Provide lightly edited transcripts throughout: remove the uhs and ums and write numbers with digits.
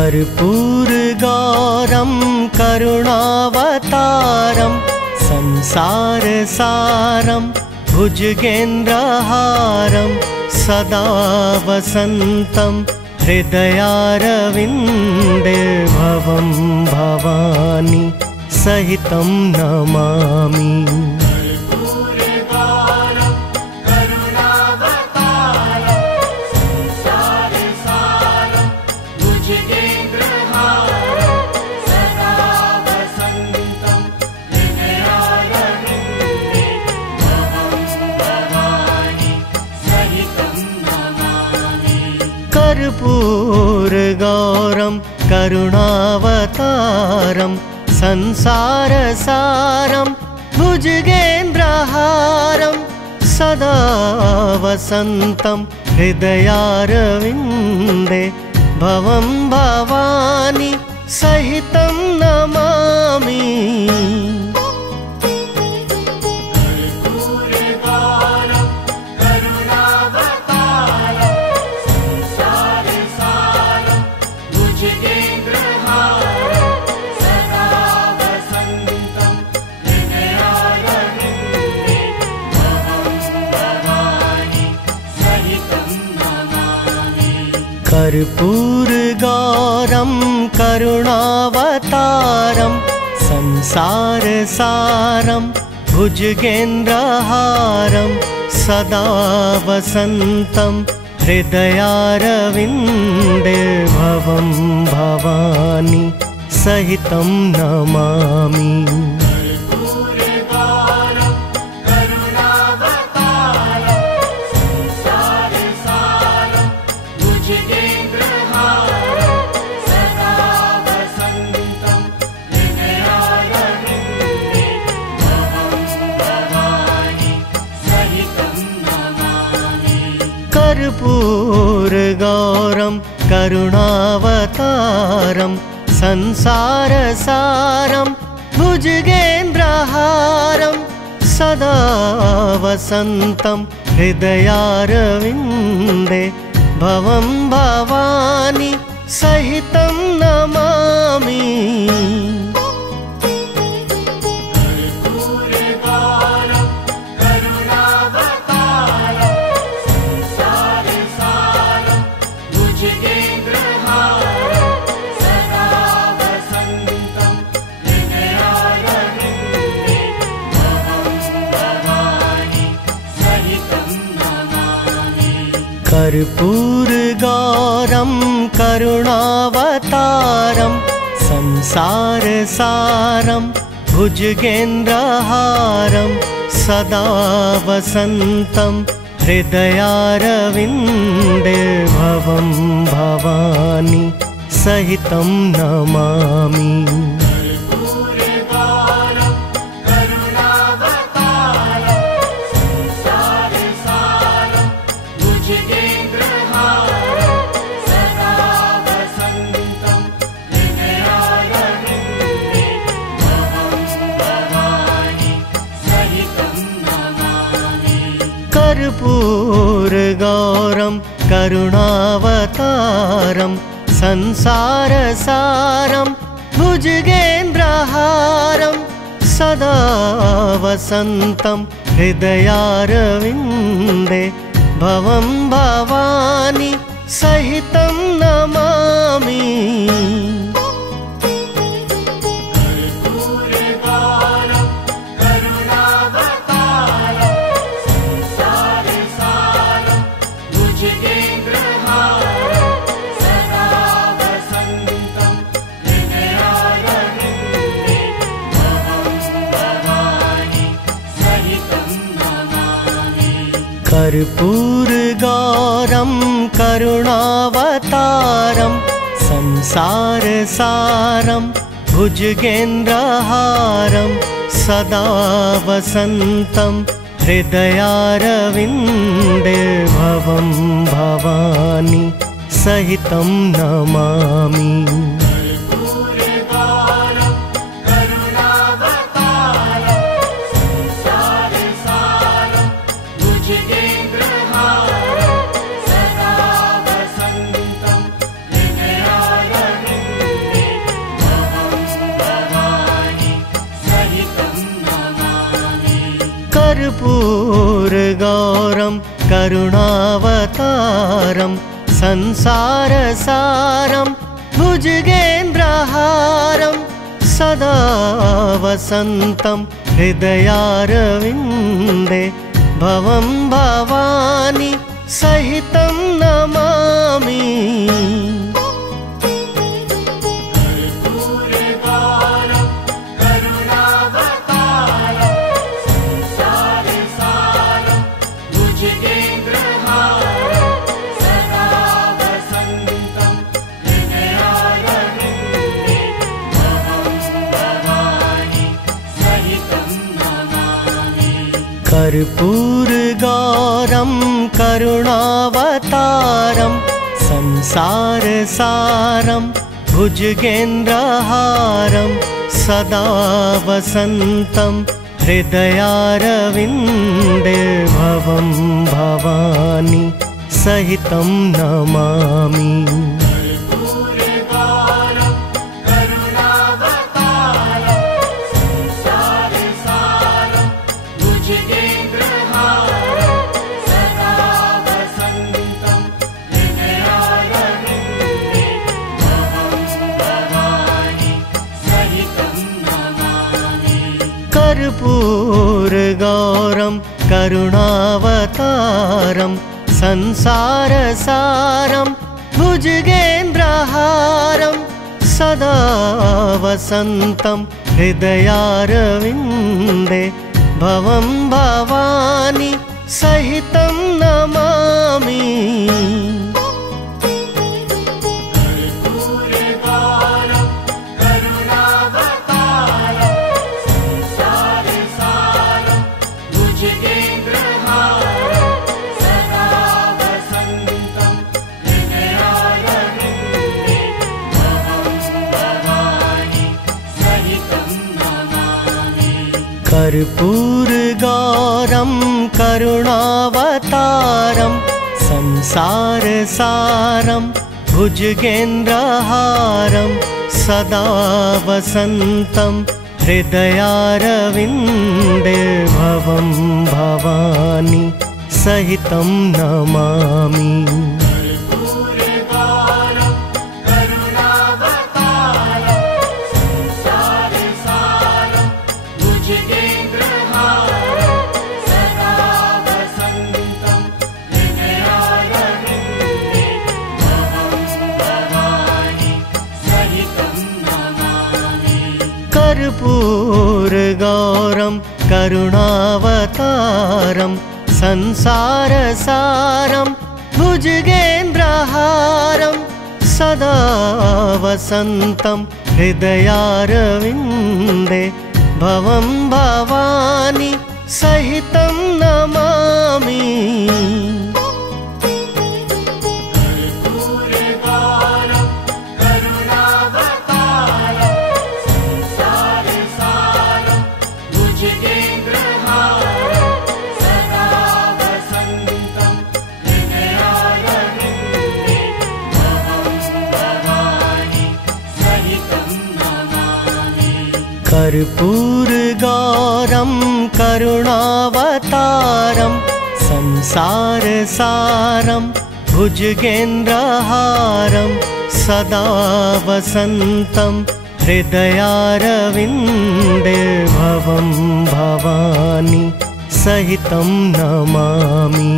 कर्पूरगौरं करुणावतारं संसारसारं भुजगेन्द्रहारं सदा वसन्तं हृदयारविन्दे भवं भवानी सहितं नमामि। कर्पूरगौरं करुणावतारं संसारसारं भुजगेन्द्रहारं सदा वसन्तं हृदयारविन्दे भवं भवानी सहितं नमामि। कर्पूरगौरं करुणावतारं संसारसारं भुजगेन्द्रहारं सदा वसन्तं हृदयारविन्दे भवं भवानी सहितं नमामि। कर्पूरगौरं करुणावतारं संसारसारं भुजगेन्द्रहारं सदा वसन्तं हृदयारविन्दे भवं भवानी सहितं नमामि। कर्पूरगौरं करुणावतारं संसारसारं भुजगेन्द्रहारं सदा वसन्तं हृदयारविन्दे भवं भवानी सहितं नमामि। कर्पूरगौरं करुणावतारं संसारसारं भुजगेन्द्रहारं सदा वसन्तं हृदयारविन्दे भवं भवानी सहितं नमामि। कर्पूरगौरं करुणावतारं संसारसारं भुजगेन्द्रहारं सदा वसन्तं हृदयारविन्दे भवं भवानी सहितं नमामि। सदा वसन्तं हृदयारविन्दे करुणावतारं संसारसारं भुजगेन्द्रहारं सदा वसन्तं हृदयारविन्दे भवं भवानी सहितं नमामि। कर्पूरगौरं करुणावतारं संसारसारं भुजगेन्द्रहारं सदा वसन्तं हृदयारविन्दे भवं भवानी सहितं नमामि। कर्पूरगौरं करुणावतारं संसारसारं भुजगेन्द्रहारं सदा वसन्तं हृदयारविन्दे भवं भवानी सहितं नमामि। कर्पूरगौरं करुणावतारं संसारसारं भुजगेन्द्रहारं सदा वसन्तं हृदयारविन्दे भवं भवानी सहितं नमामि। कर्पूरगौरं करुणावतारं संसारसारं भुजगेन्द्रहारं सदा वसन्तं हृदयारविन्दे भवं भवानी सहितं नमामि। कर्पूरगौरं करुणावतारं संसारसारं भुजगेन्द्रहारं सदा वसन्तं हृदयारविन्दे भवं भवानी सहितं नमामि।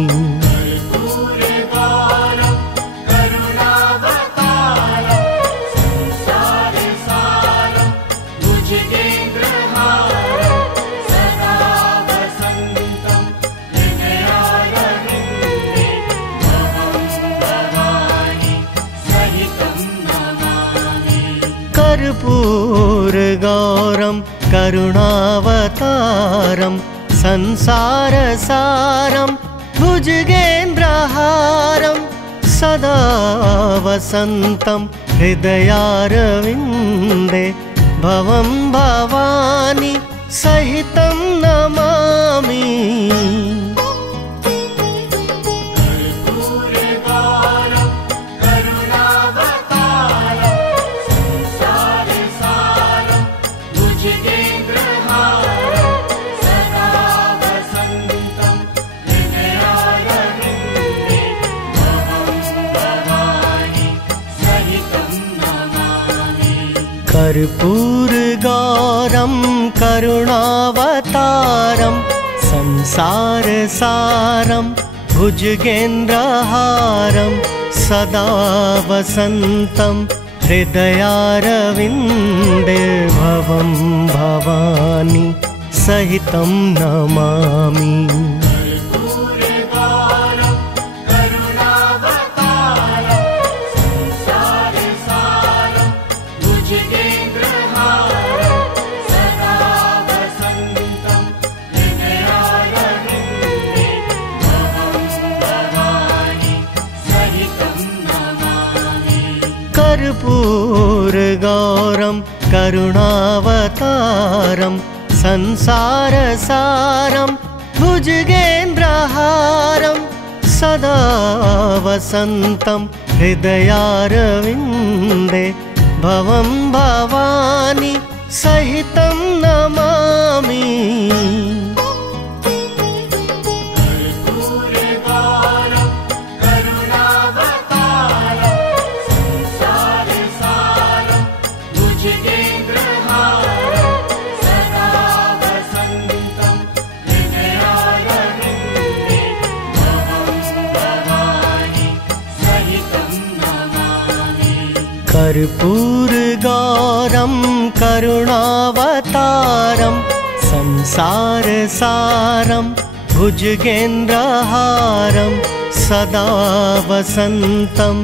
कर्पूरगौरं करुणावतारं संसारसारं भुजगेन्द्रहारं सदा वसन्तं हृदयारविन्दे भवं भवानी सहितं नमामि। भुजगेन्द्रहारं सदा वसन्तं हृदयारविन्दे कर्पूरगौरं करुणावतारं संसारसारं भुजगेन्द्रहारं सदा वसन्तं हृदयारविन्दे भवं भवानी सहितं नमामि। कर्पूरगौरं करुणावतारं संसारसारं भुजगेन्द्रहारं सदा वसन्तं हृदयारविन्दे भवं भवानी सहितं नमामि। कर्पूरगौरं करुणावतारं संसारसारं भुजगेन्द्रहारं सदा वसन्तं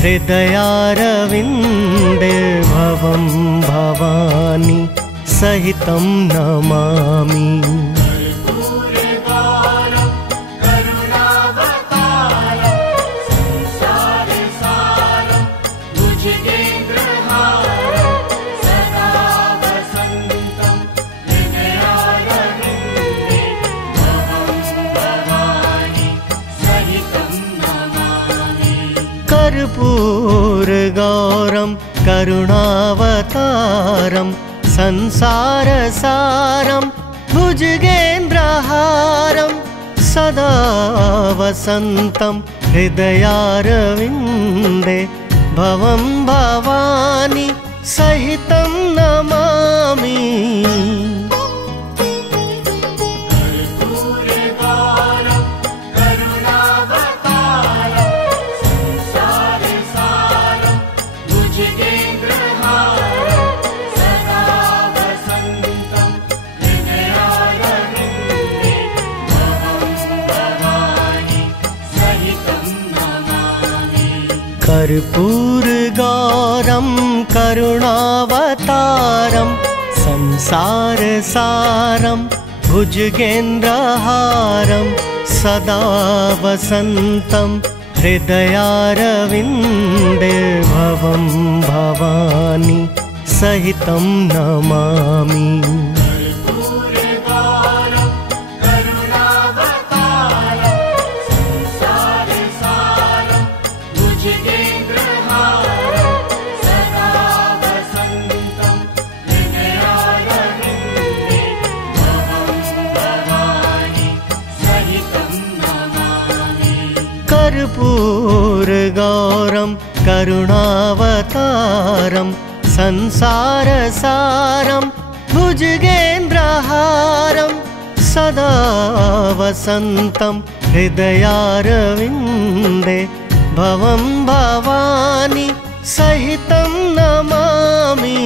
हृदयारविन्दे भवं भवानी सहितं नमामि। कर्पूरगौरं करुणावतारं संसारसारं भुजगेन्द्रहारं सदा वसन्तं हृदयारविन्दे भवं भवानी सहितं नमामि। कर्पूरगौरं करुणावतारं संसारसारं भुजगेन्द्रहारं सदा वसन्तं हृदयारविन्दे भवं भवानी सहितं नमामि। कर्पूरगौरं करुणावतारं संसारसारं भुजगेन्द्रहारं सदा वसन्तं हृदयारविन्दे भवं भवानी सहितं नमामि।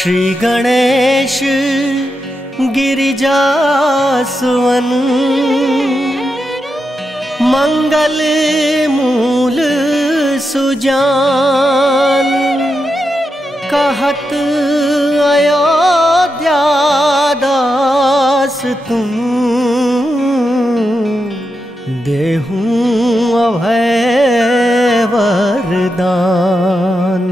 श्री गणेश गिरिजासुवन मंगल मूल सुजान, कहत अयोध्या दास तुम देहूं अभय वरदान।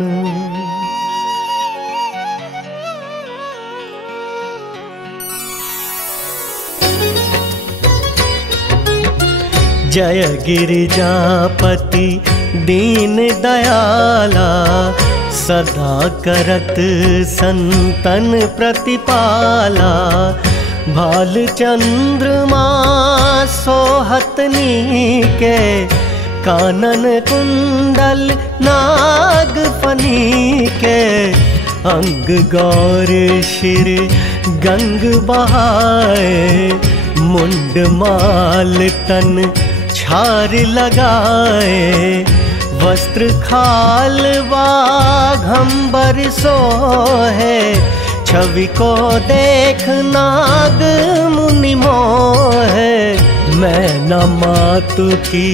जय गिरिजापति दीन दयाला, सदा करत संतन प्रतिपाला। भाल चंद्रमा सोहतनी के, कानन कुंडल नाग फनी के। अंग गौर शिर गंग बहाए, मुंड माल तन छार लगाए। वस्त्र खाल बाघंबर सोहे, छवि को देख नाग मुनि मोहे। मैं न मातु की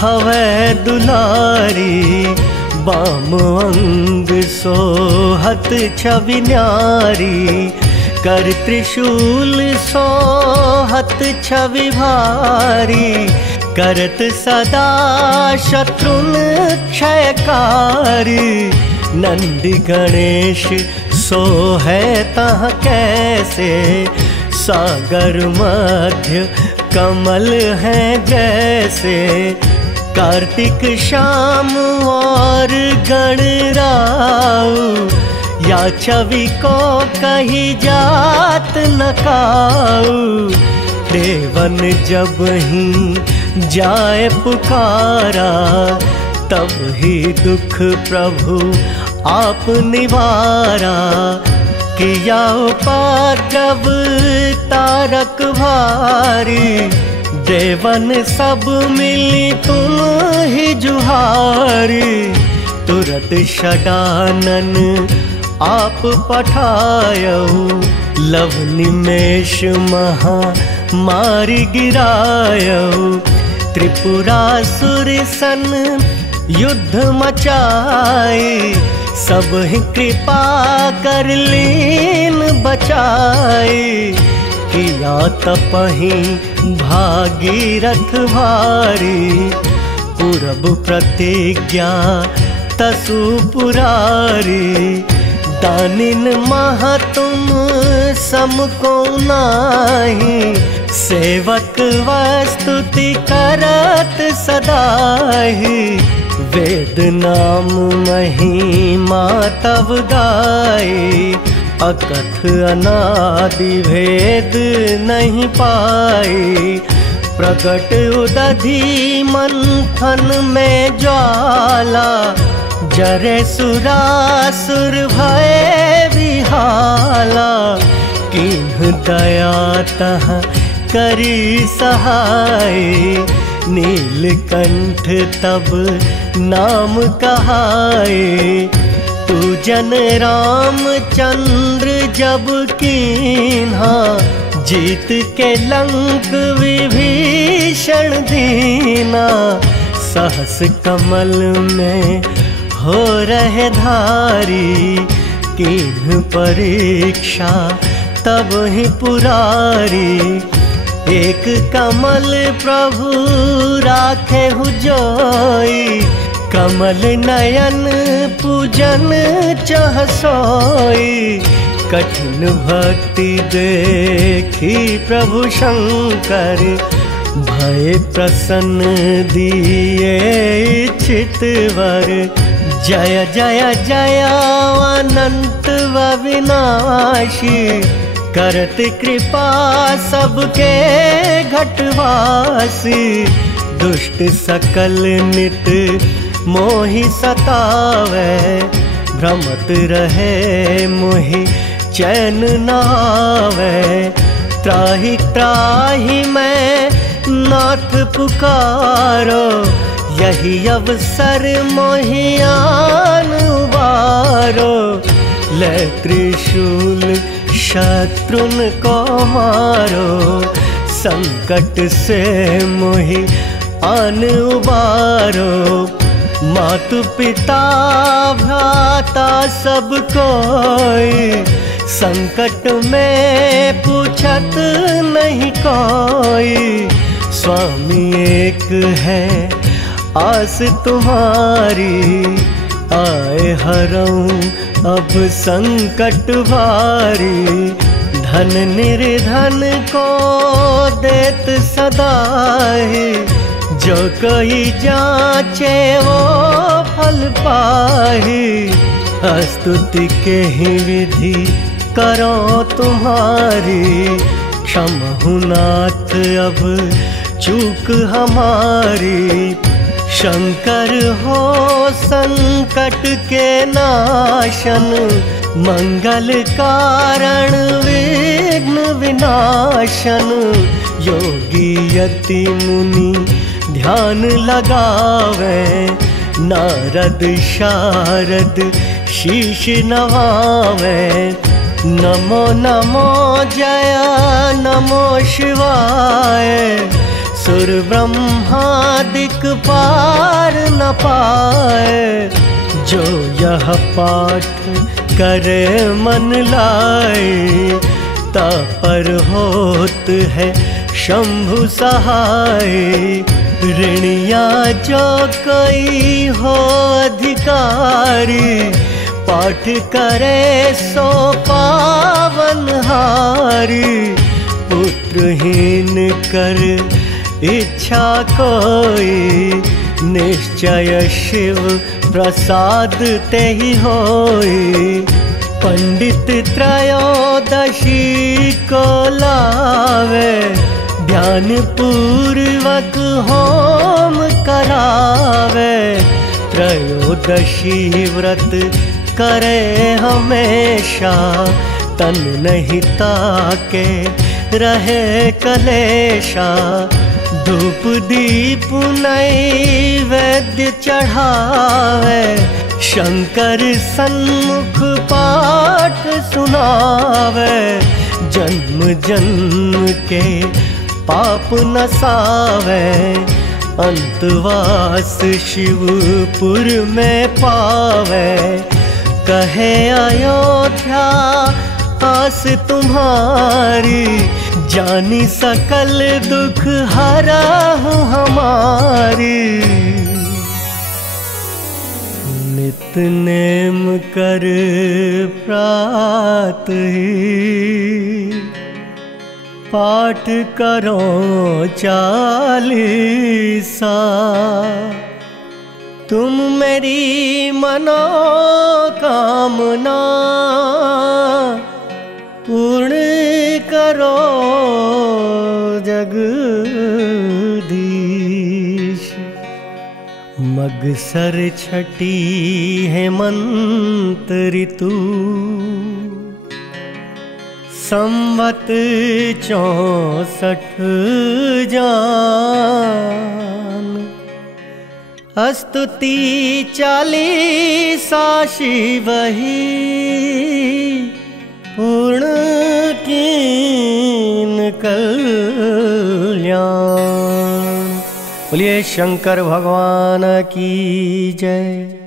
हवै दुलारी, बाम अंग सोहत छवि न्यारी। कर त्रिशूल सोहत छवि भारी, करत सदा शत्रुन क्षयकारी। नंदी गणेश सोहे तह कैसे, सागर मध्य कमल हैं जैसे। कार्तिक शाम और गणराऊ, या छवि को कही जात न काऊ। देवन जब ही जाए पुकारा, तब ही दुख प्रभु आप निवारा। किया उपद्रव तारक भारी, देवन सब मिली तुम ही जुहारी। तुरत षडानन आप पठायऊ, लव निमेष महा मारी गिरायऊ। त्रिपुरासुर सन युद्ध मचाई, सब ही कृपा कर लीन बचाई। किया तपहि भागीरथ भारी, पूरब प्रतिज्ञा तसु पुरारी। दानिन महा तुम सम को नाही, सेवक वस्तुति करत सदाही। वेद नाम महिमा तब गाई, अकथ अनादि भेद नहीं पाई। प्रगट उदधि मंथन में ज्वाला, जरे सुरासुर भय विहाला। किन्ह दया तह करी सहाय, नीलकंठ तब नाम कहाए। तू जन रामचंद्र जब कीन्हा, जीत के लंक विभीषण दीना। सहस कमल में हो रहे धारी, किन्ह परीक्षा तब ही पुरारी। एक कमल प्रभु राखे हुजोई, कमल नयन पूजन चह सोई। कठिन भक्ति देखी प्रभु शंकर, भय प्रसन्न दिए इच्छित वर। जय जय जय अनंत अविनाशी, करत कृपा सबके घटवासी। दुष्ट सकल नित मोहि सतावे, भ्रमत रहे मोहि चैन नावे। त्राहि त्राहि मैं नाथ पुकारो, यही अवसर मोहि आन उबारो। ले त्रिशूल शत्रुन को मारो, संकट से मोहि आन उबारो। मातु पिता भ्राता सब कोई, संकट में पूछत नहीं कोई। स्वामी एक है आस तुम्हारी, आए हरऊं अब संकट भारी। धन निर्धन को देत सदाए, जो कोई जाचे वो फल पाए। स्तुति के ही विधि करो तुम्हारी, क्षमहु नाथ अब चूक हमारी। शंकर हो संकट के नाशन, मंगल कारण विघ्न विनाशन। योगी यति मुनि ध्यान लगावे, नारद शारद शीश नवावे। नमो नमो जय नमो शिवाय, सुर ब्रह्मादिक पार न पाए। जो यह पाठ करे मन लाए, तापर होत है शंभु सहाय। ऋणिया जो कोई हो अधिकारी, पाठ करे सो पावन हारी। पुत्रहीन कर इच्छा कोई, निश्चय शिव प्रसाद ते ही होई। पंडित त्रयोदशी को लावे, ध्यान पूर्वक होम करावे। त्रयोदशी व्रत करे हमेशा, तन नहीं ताके रहे कलेशा। धूप दीप नैवेद्य चढ़ावे, शंकर सन्मुख पाठ सुनावे। जन्म जन्म के पाप नसावे, अंतवास शिवपुर में पावे। कहे अयोध्या आस तुम्हारी, जानी सकल दुख हराहु हमारी। नित नेम कर प्रातः पाठ करो 40। तुम मेरी मनोकामना पूर्ण करो जगदीश। मगसर छठी हेमंत ऋतु, संवत 64 जान। स्तुति 40 शिवहि, पूर्ण कीन कल्याण। बोलिए शंकर भगवान की जय।